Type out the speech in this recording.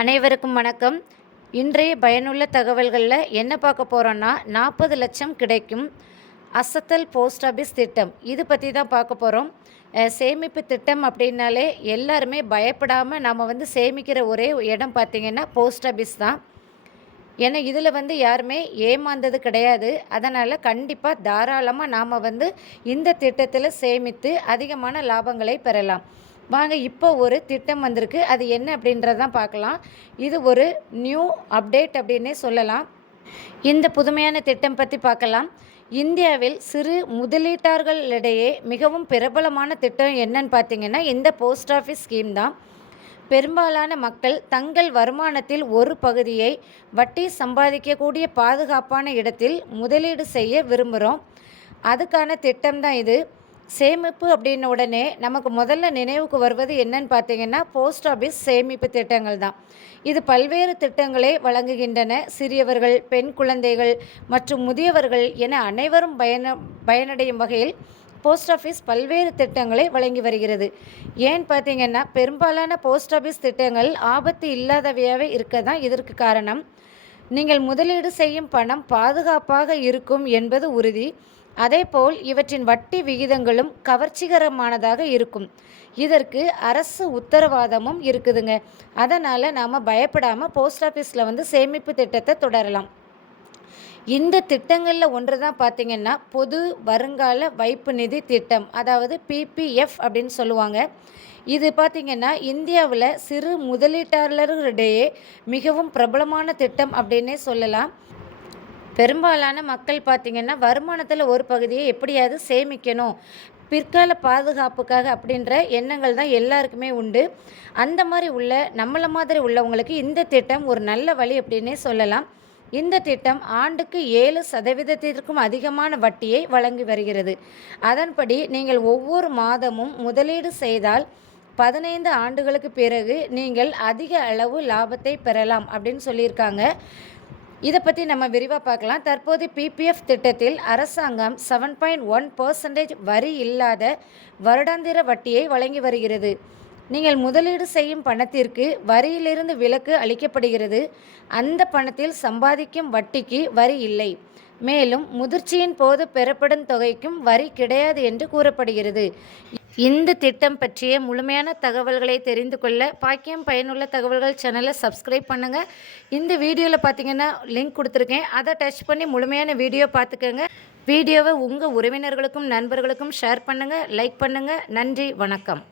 அனைவருக்கும் வணக்கம். இன்றைய பயனுள்ள தகவல்களில் என்ன பார்க்க போகிறோன்னா நாற்பது லட்சம் கிடைக்கும் அசத்தல் போஸ்ட் ஆஃபீஸ் திட்டம். இது பற்றி தான் பார்க்க போகிறோம் சேமிப்பு திட்டம் அப்படின்னாலே எல்லாருமே பயப்படாமல் நம்ம வந்து சேமிக்கிற ஒரே இடம் பார்த்திங்கன்னா போஸ்ட் ஆஃபீஸ் தான். ஏன்னா இதில் வந்து யாருமே ஏமாந்தது கிடையாது. அதனால் கண்டிப்பாக தாராளமாக நாம் வந்து இந்த திட்டத்தில் சேமித்து அதிகமான லாபங்களை பெறலாம். வாங்க இப்போ ஒரு திட்டம் வந்திருக்கு. அது என்ன அப்படின்றதான் பார்க்கலாம். இது ஒரு நியூ அப்டேட் அப்படின்னே சொல்லலாம். இந்த புதுமையான திட்டம் பற்றி பார்க்கலாம். இந்தியாவில் சிறு முதலீட்டாளர்களிடையே மிகவும் பிரபலமான திட்டம் என்னன்னு பார்த்தீங்கன்னா இந்த போஸ்ட் ஆஃபீஸ் ஸ்கீம் தான். பெரும்பாலான மக்கள் தங்கள் வருமானத்தில் ஒரு பகுதியை வட்டி சம்பாதிக்கக்கூடிய பாதுகாப்பான இடத்தில் முதலீடு செய்ய விரும்புகிறோம் அதுக்கான திட்டம் தான் இது. சேமிப்பு அப்படின்ன உடனே நமக்கு முதல்ல நினைவுக்கு வருவது என்னன்னு பார்த்தீங்கன்னா போஸ்ட் ஆஃபீஸ் சேமிப்பு திட்டங்கள் தான். இது பல்வேறு திட்டங்களை வழங்குகின்றன. சிறியவர்கள் பெண் குழந்தைகள் மற்றும் முதியவர்கள் என அனைவரும் பயன பயனடையும் வகையில் போஸ்ட் ஆஃபீஸ் பல்வேறு திட்டங்களை வழங்கி வருகிறது. ஏன் பார்த்தீங்கன்னா பெரும்பாலான போஸ்ட் ஆஃபீஸ் திட்டங்கள் ஆபத்து இல்லாதவையாகவே இருக்க தான் இதற்கு காரணம். நீங்கள் முதலீடு செய்யும் பணம் பாதுகாப்பாக இருக்கும் என்பது உறுதி. அதேபோல் இவற்றின் வட்டி விகிதங்களும் கவர்ச்சிகரமானதாக இருக்கும். இதற்கு அரசு உத்தரவாதமும் இருக்குதுங்க. அதனால் நாம் பயப்படாமல் போஸ்ட் ஆஃபீஸில் வந்து சேமிப்பு திட்டத்தை தொடரலாம். இந்த திட்டங்களில் ஒன்று தான் பார்த்திங்கன்னா பொது வருங்கால வைப்பு நிதி திட்டம் அதாவது பிபிஎஃப் அப்படின்னு சொல்லுவாங்க. இது பார்த்திங்கன்னா இந்தியாவில் சிறு முதலீட்டாளர்களிடையே மிகவும் பிரபலமான திட்டம் அப்படின்னே சொல்லலாம். பெரும்பாலான மக்கள் பார்த்திங்கன்னா வருமானத்தில் ஒரு பகுதியை எப்படியாவது சேமிக்கணும் பிற்கால பாதுகாப்புக்காக அப்படின்ற எண்ணங்கள் தான் எல்லாருக்குமே உண்டு. அந்த மாதிரி உள்ள நம்மளை மாதிரி உள்ளவங்களுக்கு இந்த திட்டம் ஒரு நல்ல வழி அப்படின்னே சொல்லலாம். இந்த திட்டம் ஆண்டுக்கு ஏழு சதவீதத்திற்கும் அதிகமான வட்டியை வழங்கி வருகிறது. அதன்படி நீங்கள் ஒவ்வொரு மாதமும் முதலீடு செய்தால் பதினைந்து ஆண்டுகளுக்கு பிறகு நீங்கள் அதிக அளவு லாபத்தை பெறலாம் அப்படின்னு சொல்லியிருக்காங்க. இதை பற்றி நம்ம விரிவாக பார்க்கலாம். தற்போது பிபிஎஃப் திட்டத்தில் அரசாங்கம் செவன் பாயிண்ட் ஒன் பர்சன்டேஜ் வரி இல்லாத வருடாந்திர வட்டியை வழங்கி வருகிறது. நீங்கள் முதலீடு செய்யும் பணத்திற்கு வரியிலிருந்து விலக்கு அளிக்கப்படுகிறது. அந்த பணத்தில் சம்பாதிக்கும் வட்டிக்கு வரி இல்லை. மேலும் முதிர்ச்சியின் போது பெறப்படும் தொகைக்கும் வரி கிடையாது என்று கூறப்படுகிறது. இந்த திட்டம் பற்றிய முழுமையான தகவல்களை தெரிந்து கொள்ள பாக்கியம் பயனுள்ள தகவல்கள் சேனலை சப்ஸ்கிரைப் பண்ணுங்கள் இந்த வீடியோவில் பார்த்தீங்கன்னா லிங்க் கொடுத்துருக்கேன். அதை டச் பண்ணி முழுமையான வீடியோ பார்த்துக்கோங்க வீடியோவை உங்கள் உறவினர்களுக்கும் நண்பர்களுக்கும் ஷேர் பண்ணுங்கள் லைக் பண்ணுங்கள் நன்றி வணக்கம்.